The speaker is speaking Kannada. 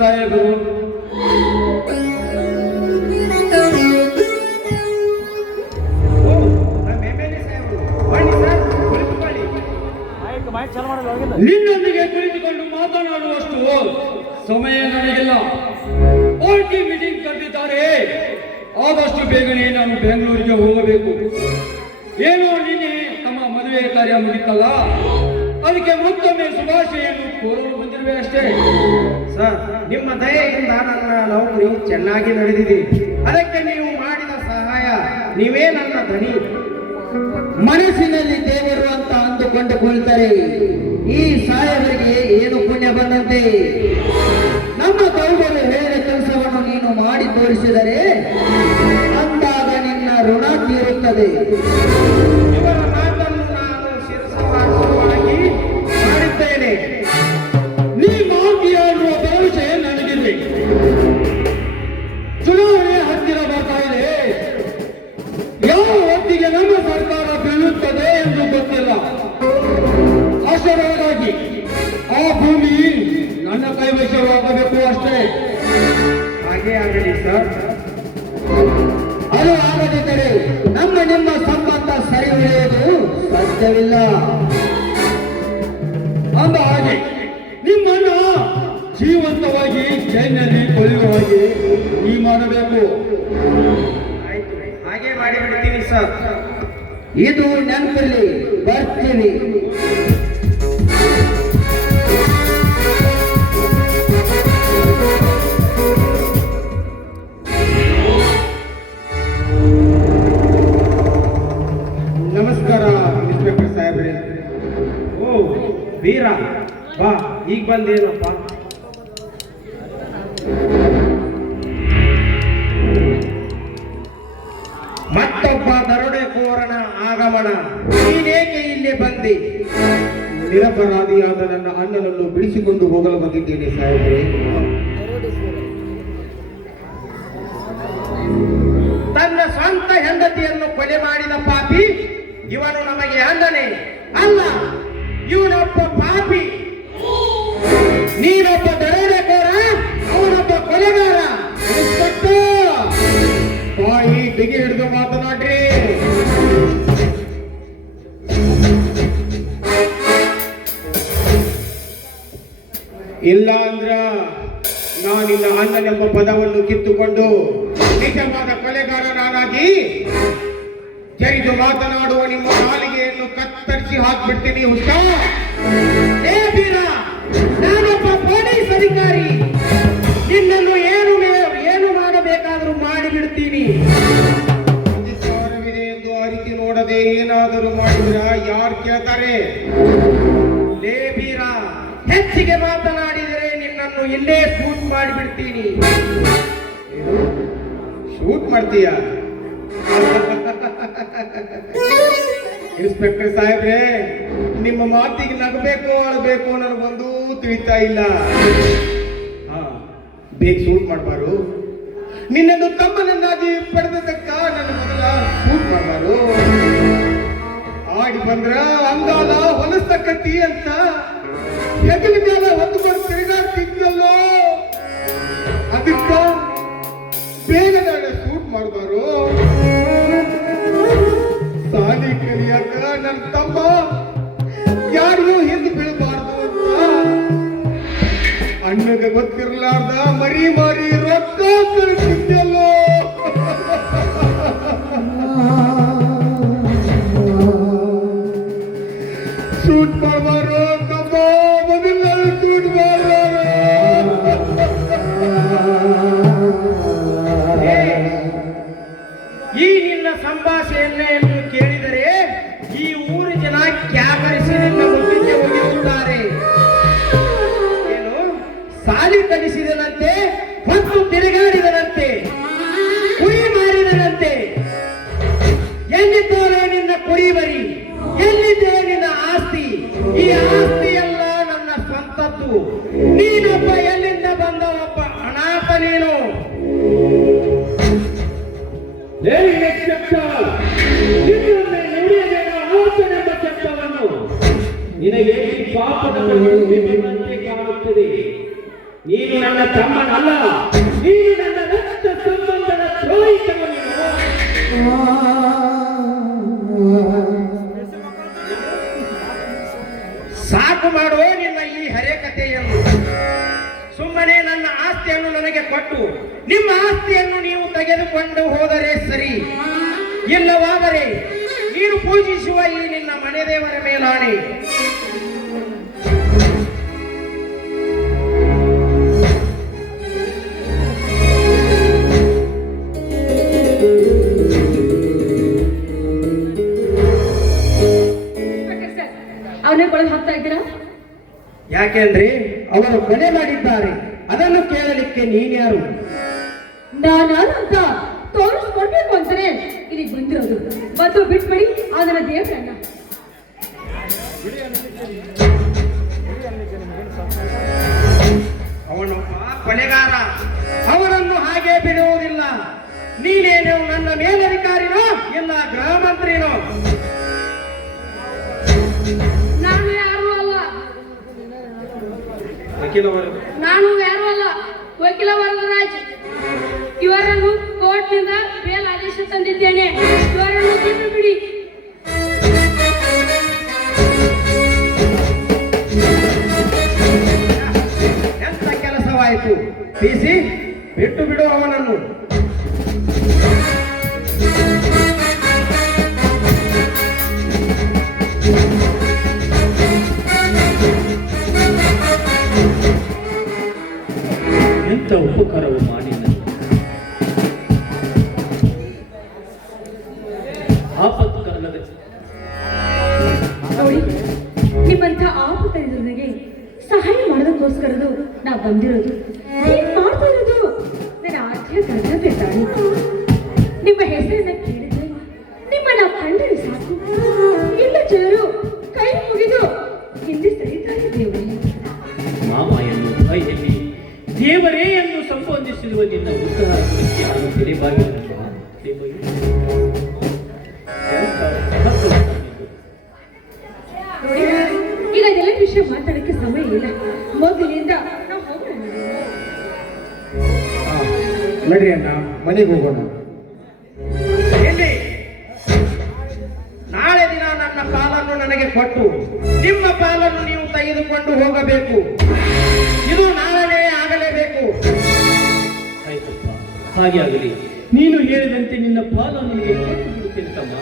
ಸಾಹೇಬರು. ನಿನ್ನೊಂದಿಗೆ ಕುಳಿತುಕೊಂಡು ಮಾತನಾಡುವಷ್ಟು ಸಮಯ ನನಗಿಲ್ಲ. ಪಾರ್ಟಿ ಮೀಟಿಂಗ್ ಕರೆದಿದ್ದಾರೆ. ಆದಷ್ಟು ಬೇಗನೆ ನಾನು ಬೆಂಗಳೂರಿಗೆ ಹೋಗಬೇಕು. ಏನೋ ನಿನ್ನೆ ನಮ್ಮ ಮದುವೆ ಕಾರ್ಯ ಮುಗಿತಲ್ಲ, ಅದಕ್ಕೆ ಮತ್ತೊಮ್ಮೆ ಶುಭಾಶಯನ್ನು ಕೋರಲು ಬಂದಿರುವೆ ಅಷ್ಟೇ. ಸರ್, ನಿಮ್ಮ ದಯೆಯಿಂದ ನನ್ನ ನೌಕರಿ ಚೆನ್ನಾಗಿ ನಡೆದಿದೆ. ಅದಕ್ಕೆ ನೀವು ಮಾಡಿದ ಸಹಾಯ, ನೀವೇ ನನ್ನ ಧನಿ. ಮನಸ್ಸಿನಲ್ಲಿ ದೇವರು ಅಂತ ಅಂದುಕೊಂಡು ಕುಳಿತರೆ ಈ ಸಾಯವರಿಗೆ ಏನು ಪುಣ್ಯ ಬಂದಂತೆ. ನಮ್ಮ ಗೌಡರು ಹೇಳಿದ ಕೆಲಸವನ್ನು ನೀನು ಮಾಡಿ ತೋರಿಸಿದರೆ ಅಂದಾಗ ನಿನ್ನ ಋಣ ತೀರುತ್ತದೆ. ಇವರ ಮಾತನ್ನು ನಾನು ಶಿರಸಾವಹಿಸುವಾಗಿ ಮಾಡಿದ್ದೇನೆ. ನೀ ಮಾತಿಯ ಅನ್ನುವ ಭರವಸೆ ನನಗಿದೆ. ಚುನಾವಣೆ ಹತ್ತಿರ ಬರ್ತಾ ಇದೆ. ಯಾವ ಹೊತ್ತಿಗೆ ನಮ್ಮ ಸರ್ಕಾರ ಬೀಳುತ್ತದೆ ಎಂದು ಗೊತ್ತಿಲ್ಲ. ಅಷ್ಟರೊಳಗಾಗಿ ಆ ಭೂಮಿ ನನ್ನ ಕೈವಶವಾಗಬೇಕು ಅಷ್ಟೇ. ಹಾಗೆ ಆಗಲಿ ಸರ್. ಅದು ಆಗದಿದ್ದರೆ ನಿಮ್ಮ ಸಂಬಂಧ ಸರಿ ಉಳಿಯುವುದು ಸಾಧ್ಯವಿಲ್ಲ. ಅಂದ ಹಾಗೆ ನಿಮ್ಮನ್ನ ಜೀವಂತವಾಗಿ ಜೈಲಿನಲ್ಲಿ ಕೊಲ್ಲುವ ಹಾಗೆ ನೀ ಮಾಡಬೇಕು. ಆಯ್ತು, ಹಾಗೆ ಮಾಡಿಬಿಡ್ತೀನಿ ಸರ್. ಇದು ನೆನಪಿರಲಿ. ಬರ್ತೀವಿ. ನಮಸ್ಕಾರ ಇನ್ಸ್ಪೆಕ್ಟರ್ ಸಾಹೇಬ್ರೆ. ಓ ವೀರ, ಬಾ, ಈಗ ಬಂದೇನಪ್ಪ? ಮತ್ತೊಬ್ಬ ದರೋಡೆಕೋರನ ಆಗಮನ. ನೀನೇಕೆ ಇಲ್ಲಿ ಬಂದೆ? ನಿರಪರಾಧಿಯಾದ ನನ್ನ ಅಣ್ಣನನ್ನು ಬಿಡಿಸಿಕೊಂಡು ಹೋಗಲು ಬಂದಿದ್ದೇನೆ ಸಾಹೇಬ್ರೆ. ತನ್ನ ಸ್ವಂತ ಹೆಂಡತಿಯನ್ನು ಕೊಲೆ ಮಾಡಿದ ಪಾಪಿ ಇವನು ನಮಗೆ ಅಣ್ಣನೇ ಅಲ್ಲ, ಇವನೊಬ್ಬ ಪಾಪಿ. ನೀನೊಬ್ಬ ದರೋಡೆಕೋರ, ಅವನೊಬ್ಬ ಕೊಲೆಗಾರ. ಬಾಯಿ ಬಿಗಿ ಹಿಡಿದು ಮಾತನಾಡ್ರಿ. ಇಲ್ಲ ಅಂದ್ರ ನಾನಿನ್ನ ಅಣ್ಣನೆಂಬ ಪದವನ್ನು ಕಿತ್ತುಕೊಂಡು ನಿಜವಾದ ಕೊಲೆಗಾರನಾಗಿ ಜರಿದು ಮಾತನಾಡುವ ನಿಮ್ಮ ನಾಲಿಗೆಯನ್ನು ಕತ್ತರಿಸಿ ಹಾಕ್ಬಿಡ್ತೀನಿ. ಹುಷಾರ್. ನಾನೊಬ್ಬ ಪೊಲೀಸ್ ಅಧಿಕಾರಿ. ನಿನ್ನನ್ನು ಏನು ಮಾಡಬೇಕಾದ್ರೂ ಮಾಡಿಬಿಡ್ತೀನಿ. ಅಧಿಕಾರವಿದೆ ಎಂದು ಅರಿತು ನೋಡದೆ ಏನಾದರೂ ಮಾಡಿದ್ರ ಯಾರು ಕೇಳ್ತಾರೆ? ಲೇ ಬೀರ, ಹೆಚ್ಚಿಗೆ ಮಾತನಾಡಿದರೆ ನಿನ್ನನ್ನು ಇಲ್ಲೇ ಶೂಟ್ ಮಾಡಿಬಿಡ್ತೀನಿ. ಶೂಟ್ ಮಾಡ್ತೀಯ? ಇನ್ಸ್ಪೆಕ್ಟರ್ ಸಾಹೇಬ್ರೆ, ನಿಮ್ಮ ಮಾತಿಗೆ ನಗಬೇಕು ಅಳಬೇಕು ನನಗೊಂದೂ ತಿಳಿತಾ ಇಲ್ಲ. ಬೇಗ ಶೂಟ್ ಮಾಡಬಾರು. ನಿನ್ನನ್ನು ತಮ್ಮನನ್ನಾಗಿ ಪಡೆದಕ್ಕ ನನ್ನ ಮೊದಲ ಶೂಟ್ ಮಾಡಬಾರು. ಆಡಿ ಬಂದ್ರ ಅಂಗಾಲ ಹೊಲಸ್ತಕ್ಕತ್ತಿ ಅಂತ ಹೆಗಲ ಮೇಲೆ ಹೊತ್ತುಕೊಂಡು ತಿರುಗಾಡ್ತಿದ್ಯಲ್ಲೋ, ಅದಕ್ಕ ಬೇಗ ನಾಳೆ ಶೂಟ್ ಮಾಡಬಾರು. ಸಾಲಿ ಕಲಿಯಾಕ ನನ್ನ ತಮ್ಮ ಯಾರಿಗೂ ಹಿಂದೆ ಬೀಳಬಾರ್ದು ಅಂತ ಅಣ್ಣಗೆ ಗೊತ್ತಿರ್ಲಾರ್ದ ಮರಿ ಮಾರಿ ರೊಕ್ಕ ಕಳಿಸಿದ್ಯಲ್ಲೋ. ಶೂಟ್ ಮಾಡಬಾರು ತಮ್ಮ, ಮೊದಲ ಶೂಟ್ ಮಾಡಬಾರು. ಈ ನಿನ್ನ ಸಂಭಾಷಣೆಯನ್ನು ಕೇಳಿದರೆ ಈ ಊರು ಜನ ಕ್ಯಾಕರಿಸಿ ನಿನ್ನ ಮುಖಕ್ಕೆ ಒಗೆಯುತ್ತಾರೆ. ಏನು ಸಾಲಿ ಕಲಿಸಿದನಂತೆ, ಮತ್ತು ತಿರುಗಾಡಿದನಂತೆ, ಕುರಿ ಮಾರಿದನಂತೆ. ಎಲ್ಲಿದ್ದಾರೆ ನಿನ್ನ ಕುರಿ ಮರಿ? ಎಲ್ಲಿದೆ ನಿನ್ನ ಆಸ್ತಿ? ಈ ಆಸ್ತಿ ಎಲ್ಲ ನನ್ನ ಸ್ವಂತದ್ದು. ನೀನೊಬ್ಬ ಎಲ್ಲಿಂದ ಬಂದ ಒಬ್ಬ ಅನಾಥ ನೀನು. ನುಡಿಯಬೇಡ ಶಬ್ದವನ್ನು. ನಿನಗೆ ಈ ಪಾಪದ ಕಣ್ಣು ಕಾಣುತ್ತದೆ. ನೀನು ನನ್ನ ತಮ್ಮನಲ್ಲ, ನೀನು ನನ್ನ ರಕ್ತ ಸಂಬಂಧದ ದ್ರೋಹಿತನು ನೀನು. ಸಾಕು ಮಾಡುವ ನಿನ್ನ ಈ ಹರೇಕತೆಯನ್ನು. ಸುಮ್ಮನೆ ನನ್ನ ಆಸ್ತಿಯನ್ನು ನನಗೆ ಕೊಟ್ಟು ನಿಮ್ಮ ಆಸ್ತಿಯನ್ನು ನೀವು ತೆಗೆದುಕೊಂಡು ಹೋದರೆ ಸರಿ, ಇಲ್ಲವಾದರೆ ನೀನು ಪೂಜಿಸುವ ಈ ನಿನ್ನ ಮನೆ ದೇವರ ಮೇಲಾಣೆ ಅವನೇ ಕೊಳಗೆ ಹಾಕ್ತಾ ಇದ್ದೀರಾ? ಯಾಕೆಂದ್ರೆ ಅವರು ಕೊಲೆ ಮಾಡಿದ್ದಾರೆ, ಅದನ್ನು ಕೇಳಲಿಕ್ಕೆ ನೀನ್ಯಾರು? ನಾನಾರು ಅಂತ ತೋರಿಸ್ಕೊಡ್ಬೇಕು ಅಂತಾನೆ ಇಲ್ಲಿಗೆ ಬಂದಿರೋದು. ಮತ್ತು ಬಿಟ್ಬಿಡಿ ಅದನ್ನ ದೇವ್ರನ್ನ. ಅವನೊಬ್ಬ ಕೊಲೆಗಾರ, ಅವನನ್ನು ಹಾಗೆ ಬಿಡುವುದಿಲ್ಲ. ನೀನೇನು ನನ್ನ ಮೇಲಧಿಕಾರಿನೋ ಇಲ್ಲ ಗೃಹ ಮಂತ್ರಿನೋ? ನಾನು ಯಾರು ಅಲ್ಲ, ವಕೀಲವರು. ನಾನು ಯಾರು ಅಲ್ಲ, ವಕೀಲ ವರದರಾಜ್. ಇವರನ್ನು ಕೋರ್ಟ್ನಿಂದ ಬೇಲ್ ಆದೇಶ ತಂದಿದ್ದೇನೆ. ಇವರನ್ನು ಬಿಟ್ಟು ಬಿಡಿ. ಎಂತ ಕೆಲಸವಾಯಿತು? ಪಿಸಿ, ಬಿಟ್ಟು ಬಿಡು ಅವನನ್ನು. ಎಂತ ಉಪಕಾರವು ಮಾಡಿ ಆಪತ್ತು ಕಾಲದ ನೋಡಿ, ನಿಮ್ಮಂಥ ಆಪತ್ತರಿಗೆ ಸಹಾಯ ಮಾಡೋದಕ್ಕೋಸ್ಕರದು ನಾವು ಬಂದಿರೋದು. ನೀನ್ ಮಾಡ್ತಾ ಇರೋದು ನನ್ನ ಆದ್ಯ ಕರ್ತವ್ಯ ತಾನೆ. ನಿಮ್ಮ ಹೆಸರನ್ನ ಕೇಳಿದ್ರೆ ನಿಮ್ಮನ್ನ ಕಂಡರೆ ಸಾಕು, ಎಲ್ಲ ಜನರು ಕೈ ಮುಗಿದು ಹಿಂದೆ ಸರಿತಾರೆ. ದೇವರೇ, ಮಾವ ಎಂದು ಬಾಯಿಯಲ್ಲಿ ದೇವರೇ ಎಂದು ಸಂಬೋಧಿಸಿರುವ ನಿನ್ನ ಉದ್ಧಾರಕ್ಕೆ ನಾನು ಬೆಲೆಬಾಗಿಲ್ಲ. ನೋಡಿ, ಈಗ ಎಲ್ಲ ವಿಷಯ ಮಾತಾಡಕ್ಕೆ ಸಮಯ ಇಲ್ಲ. ಮೊದಲಿನಿಂದ ನಾವು ಹೋಗೋಣ. ನಡ್ರಿ ಅಣ್ಣ, ಮನೆಗೆ ಹೋಗೋಣ. ಎಲ್ಲಿ? ನಾಳೆ ದಿನ ನನ್ನ ಪಾಲನ್ನು ನನಗೆ ಕೊಟ್ಟು ನಿಮ್ಮ ಪಾಲನ್ನು ನೀವು ತೆಗೆದುಕೊಂಡು ಹೋಗಬೇಕು. ಇದು ನಾಳೆನೇ ಆಗಲೇಬೇಕು. ಆಯ್ತಪ್ಪ, ಹಾಗೆ ಆಗಲಿ. ನೀನು ಹೇಳಿದಂತೆ ನಿನ್ನ ಪಾಲನ್ನು ನಿನಗೆ ಕೊಟ್ಟು ಬಿಡುತ್ತೇನೆ ತಮ್ಮ.